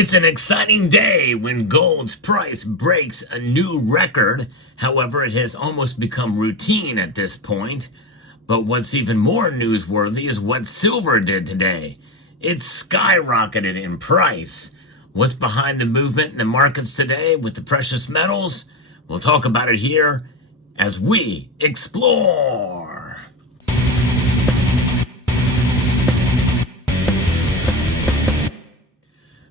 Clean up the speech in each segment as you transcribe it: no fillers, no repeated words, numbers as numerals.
It's an exciting day when gold's price breaks a new record. However, it has almost become routine at this point. But what's even more newsworthy is what silver did today. It skyrocketed in price. What's behind the movement in the markets today with the precious metals? We'll talk about it here as we explore.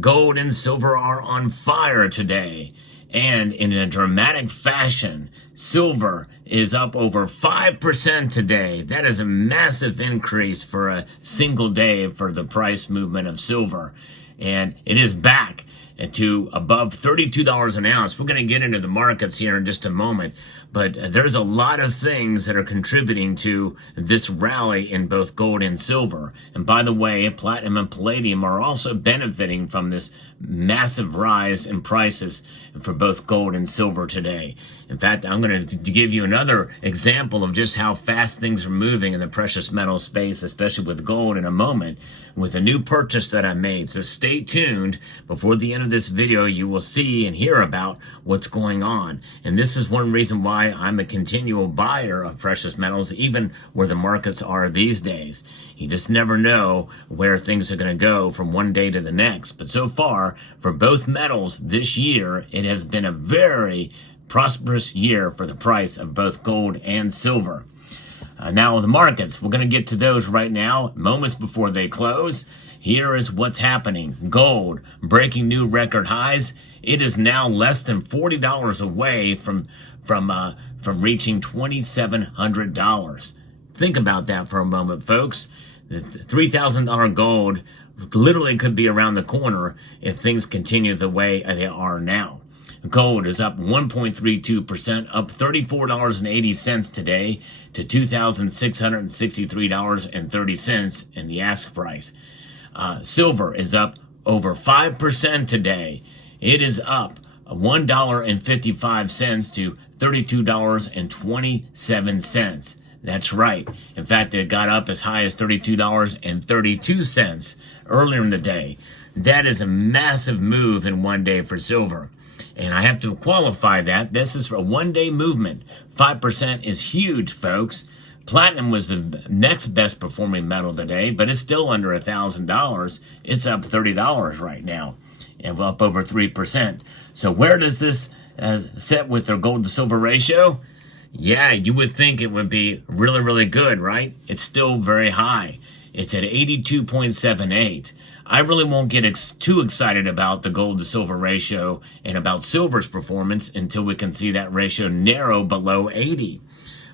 Gold and silver are on fire today, and in a dramatic fashion, silver is up over 5% today. That is a massive increase for a single day for the price movement of silver, and it is back to above $32 an ounce. We're going to get into the markets here in just a moment, but there's a lot of things that are contributing to this rally in both gold and silver. And by the way, platinum and palladium are also benefiting from this massive rise in prices for both gold and silver today. In fact, I'm going to give you another example of just how fast things are moving in the precious metal space, especially with gold, in a moment with a new purchase that I made. So stay tuned. Before the end of this video, you will see and hear about what's going on. And this is one reason why I'm a continual buyer of precious metals, even where the markets are these days. You just never know where things are going to go from one day to the next. But so far, for both metals this year, it has been a very prosperous year for the price of both gold and silver. Now the markets, we're going to get to those right now, moments before they close. Here is what's happening. Gold breaking new record highs. It is now less than $40 away from reaching $2,700. Think about that for a moment, folks. The $3,000 gold literally could be around the corner if things continue the way they are now. Gold is up 1.32%, up $34.80 today to $2,663.30 in the ask price. Silver is up over 5% today. It is up $1.55 to $32.27. That's right. In fact, it got up as high as $32.32 earlier in the day. That is a massive move in one day for silver. And I have to qualify that. This is for a one-day movement. 5% is huge, folks. Platinum was the next best performing metal today, but it's still under $1,000. It's up $30 right now, and up over 3%. So where does this set with their gold to silver ratio? Yeah, you would think it would be really, really good, right? It's still very high. It's at 82.78. I really won't get too excited about the gold to silver ratio and about silver's performance until we can see that ratio narrow below 80.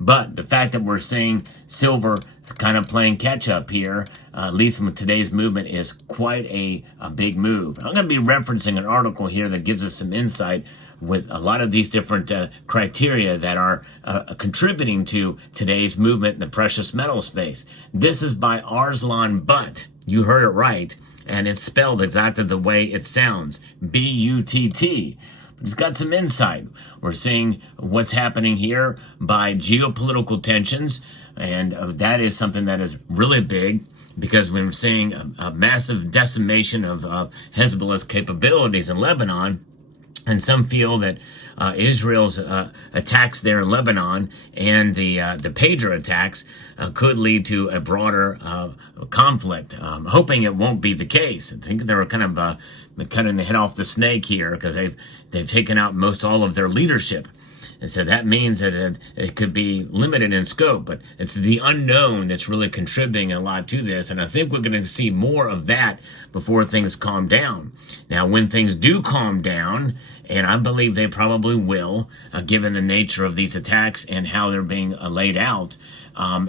But the fact that we're seeing silver kind of playing catch up here, at least with today's movement, is quite a big move. I'm going to be referencing an article here that gives us some insight with a lot of these different criteria that are contributing to today's movement in the precious metal space. This is by Arslan Butt. You heard it right. And it's spelled exactly the way it sounds, B-U-T-T. It's got some insight. We're seeing what's happening here by geopolitical tensions, and that is something that is really big because we're seeing a massive decimation of Hezbollah's capabilities in Lebanon. And some feel that Israel's attacks there in Lebanon and the pager attacks could lead to a broader conflict. Hoping it won't be the case. I think they're kind of cutting the head off the snake here because they've taken out most all of their leadership. And so that means that it could be limited in scope, but it's the unknown that's really contributing a lot to this. And I think we're going to see more of that before things calm down. Now, when things do calm down, and I believe they probably will, given the nature of these attacks and how they're being laid out,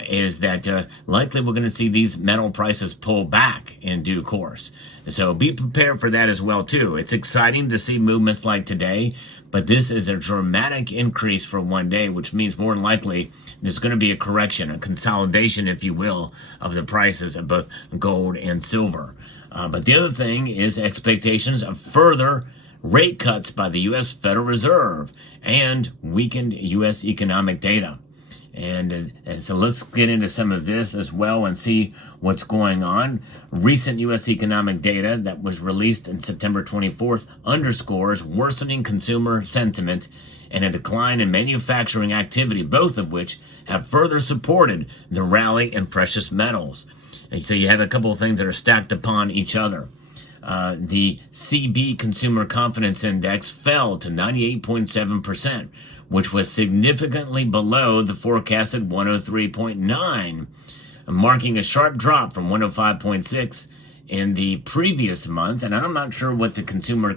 is that likely we're going to see these metal prices pull back in due course. So be prepared for that as well, too. It's exciting to see movements like today, but this is a dramatic increase for one day, which means more than likely there's going to be a correction, a consolidation, if you will, of the prices of both gold and silver. But the other thing is expectations of further rate cuts by the U.S. Federal Reserve and weakened U.S. economic data. And so let's get into some of this as well and see what's going on. Recent U.S. economic data that was released on September 24th underscores worsening consumer sentiment and a decline in manufacturing activity, both of which have further supported the rally in precious metals. And so you have a couple of things that are stacked upon each other. The CB Consumer Confidence Index fell to 98.7%, which was significantly below the forecasted 103.9, marking a sharp drop from 105.6 in the previous month. And I'm not sure what the consumer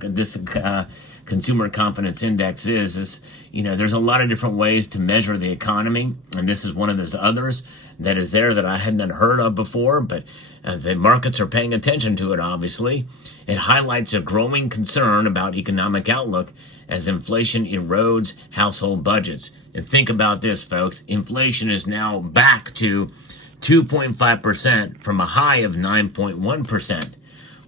confidence index is. There's a lot of different ways to measure the economy, and this is one of those others that is there that I hadn't heard of before, but the markets are paying attention to it, obviously. It highlights a growing concern about economic outlook as inflation erodes household budgets. And think about this, folks. Inflation is now back to 2.5% from a high of 9.1%.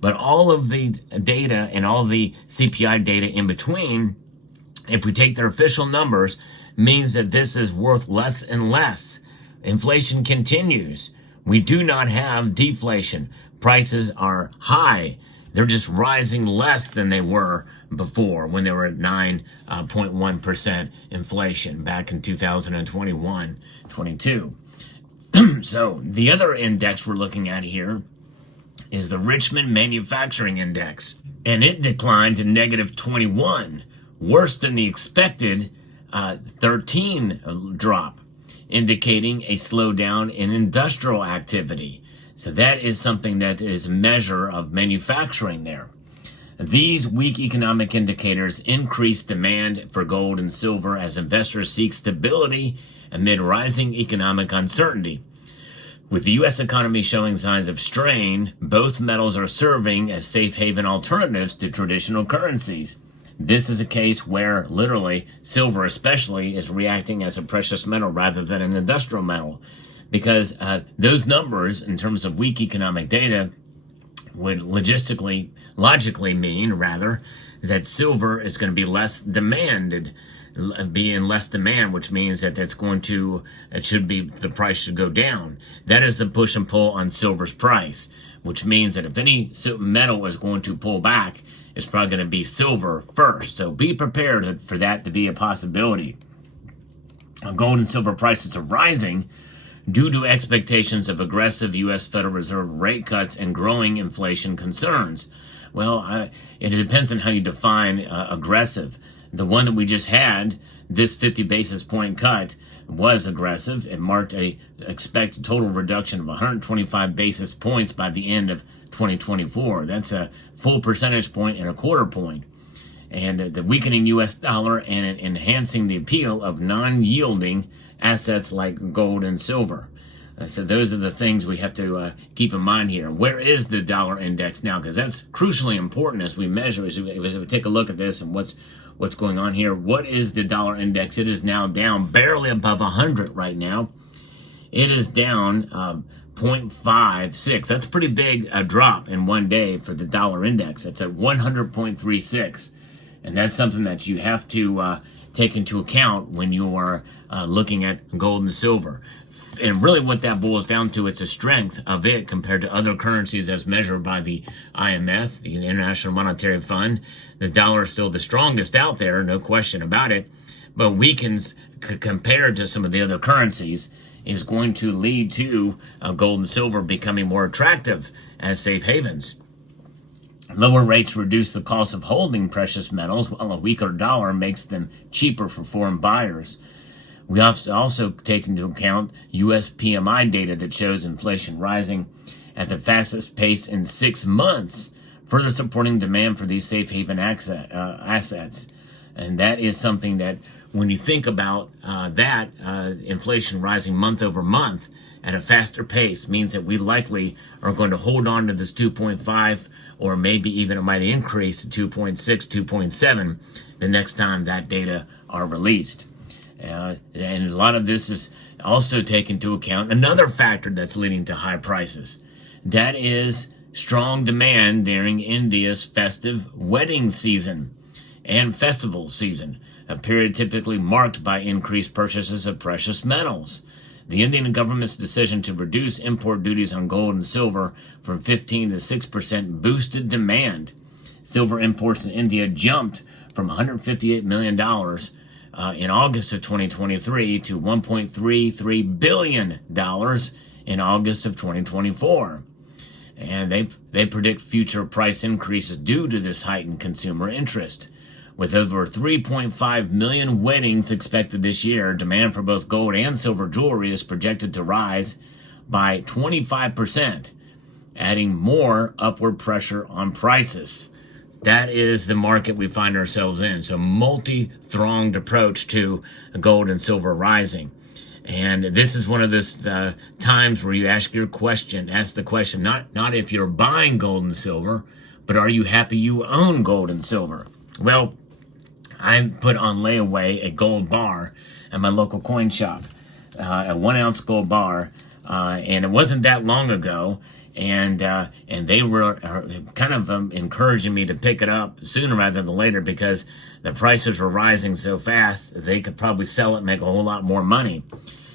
But all of the data and all the CPI data in between, if we take their official numbers, means that this is worth less and less. Inflation continues. We do not have deflation. Prices are high. They're just rising less than they were before when they were at 9.1% inflation back in 2021-22. So the other index we're looking at here is the Richmond Manufacturing Index, and it declined to negative 21, worse than the expected 13 drop, indicating a slowdown in industrial activity. So that is something that is a measure of manufacturing there. These weak economic indicators increase demand for gold and silver as investors seek stability amid rising economic uncertainty. With the U.S. economy showing signs of strain, both metals are serving as safe haven alternatives to traditional currencies. This is a case where literally silver especially is reacting as a precious metal rather than an industrial metal, because those numbers in terms of weak economic data would logically mean that silver is going to be less demanded, be in less demand, which means that the price should go down. That is the push and pull on silver's price, which means that if any metal is going to pull back, it's probably going to be silver first. So be prepared for that to be a possibility. Gold and silver prices are rising due to expectations of aggressive U.S. Federal Reserve rate cuts and growing inflation concerns. Well, it depends on how you define aggressive. The one that we just had, this 50 basis point cut, was aggressive. It marked a expected total reduction of 125 basis points by the end of 2024. That's a full percentage point and a quarter point. And the weakening U.S. dollar and enhancing the appeal of non-yielding assets like gold and silver. So those are the things we have to keep in mind here. Where is the dollar index now? Because that's crucially important as we measure, as we take a look at this and what's going on here. What is the dollar index? It is now down barely above 100 right now. It is down 0.56. That's a pretty big drop in one day for the dollar index. It's at 100.36. And that's something that you have to take into account when you are looking at gold and silver. And really what that boils down to, it's a strength of it compared to other currencies as measured by the IMF, the International Monetary Fund. The dollar is still the strongest out there, no question about it, but weakens compared to some of the other currencies is going to lead to gold and silver becoming more attractive as safe havens. Lower rates reduce the cost of holding precious metals, while a weaker dollar makes them cheaper for foreign buyers. We have to also take into account U.S. PMI data that shows inflation rising at the fastest pace in 6 months, further supporting demand for these safe haven assets. And that is something that when you think about inflation rising month over month at a faster pace means that we likely are going to hold on to this 2.5, or maybe even it might increase to 2.6, 2.7 the next time that data are released. And a lot of this is also taken into account another factor that's leading to high prices. That is strong demand during India's festive wedding season and festival season. a period typically marked by increased purchases of precious metals. The Indian government's decision to reduce import duties on gold and silver from 15 to 6% boosted demand. Silver imports in India jumped from $158 million in August of 2023 to $1.33 billion in August of 2024. And they predict future price increases due to this heightened consumer interest. With over 3.5 million weddings expected this year, demand for both gold and silver jewelry is projected to rise by 25%, adding more upward pressure on prices. That is the market we find ourselves in. So multi-thronged approach to gold and silver rising. And this is one of those times where you ask the question, not if you're buying gold and silver, but are you happy you own gold and silver? Well, I put on layaway a gold bar at my local coin shop, a 1 ounce gold bar, and it wasn't that long ago. And they were kind of encouraging me to pick it up sooner rather than later because the prices were rising so fast they could probably sell it and make a whole lot more money.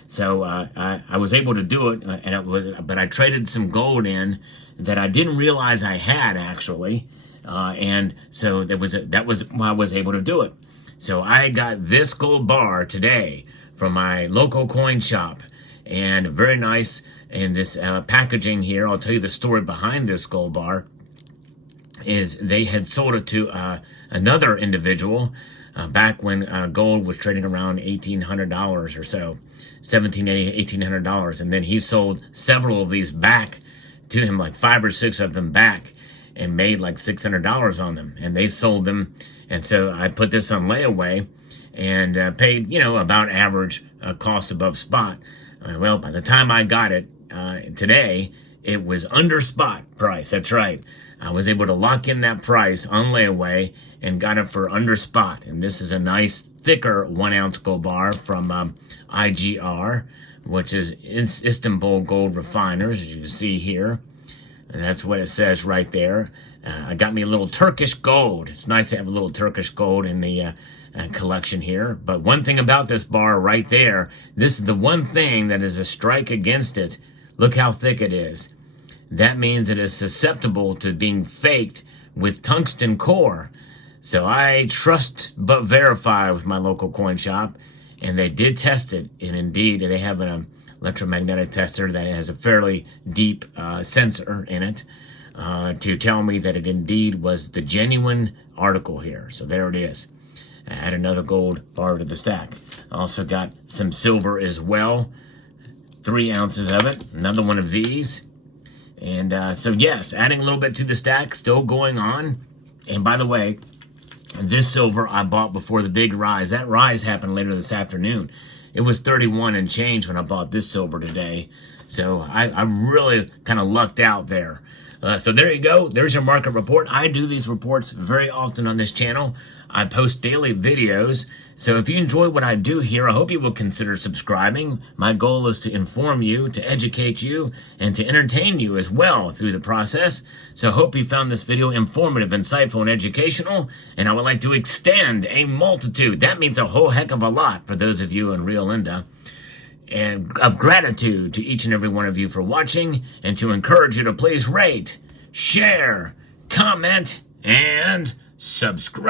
So I was able to do it, but I traded some gold in that I didn't realize I had actually, and so that was why I was able to do it. So I got this gold bar today from my local coin shop, and very nice. And this packaging here, I'll tell you the story behind this gold bar, is they had sold it to another individual back when gold was trading around $1,800 or so, $1,800. And then he sold several of these back to him, like 5 or 6 of them back, and made like $600 on them. And they sold them. And so I put this on layaway and paid, about average cost above spot. Well, by the time I got it today, it was under spot price. That's right. I was able to lock in that price on layaway and got it for under spot. And this is a nice thicker 1 ounce gold bar from IGR, which is Istanbul Gold Refiners, as you can see here. And that's what it says right there. I got me a little Turkish gold. It's nice to have a little Turkish gold in the collection here. But one thing about this bar right there, this is the one thing that is a strike against it. Look how thick it is. That means it is susceptible to being faked with tungsten core. So I trust but verify with my local coin shop, and they did test it. And indeed, they have an electromagnetic tester that has a fairly deep sensor in it to tell me that it indeed was the genuine article here. So there it is. Add another gold bar to the stack. Also got some silver as well. 3 ounces of it. Another one of these. And so yes, adding a little bit to the stack. Still going on. And by the way, this silver I bought before the big rise. That rise happened later this afternoon. It was 31 and change when I bought this silver today. So I really kind of lucked out there. So there you go. There's your market report. I do these reports very often on this channel. I post daily videos. So if you enjoy what I do here, I hope you will consider subscribing. My goal is to inform you, to educate you, and to entertain you as well through the process. So I hope you found this video informative, insightful, and educational. And I would like to extend a multitude, that means a whole heck of a lot for those of you in Rio Linda, and of gratitude to each and every one of you for watching, and to encourage you to please rate, share, comment, and subscribe.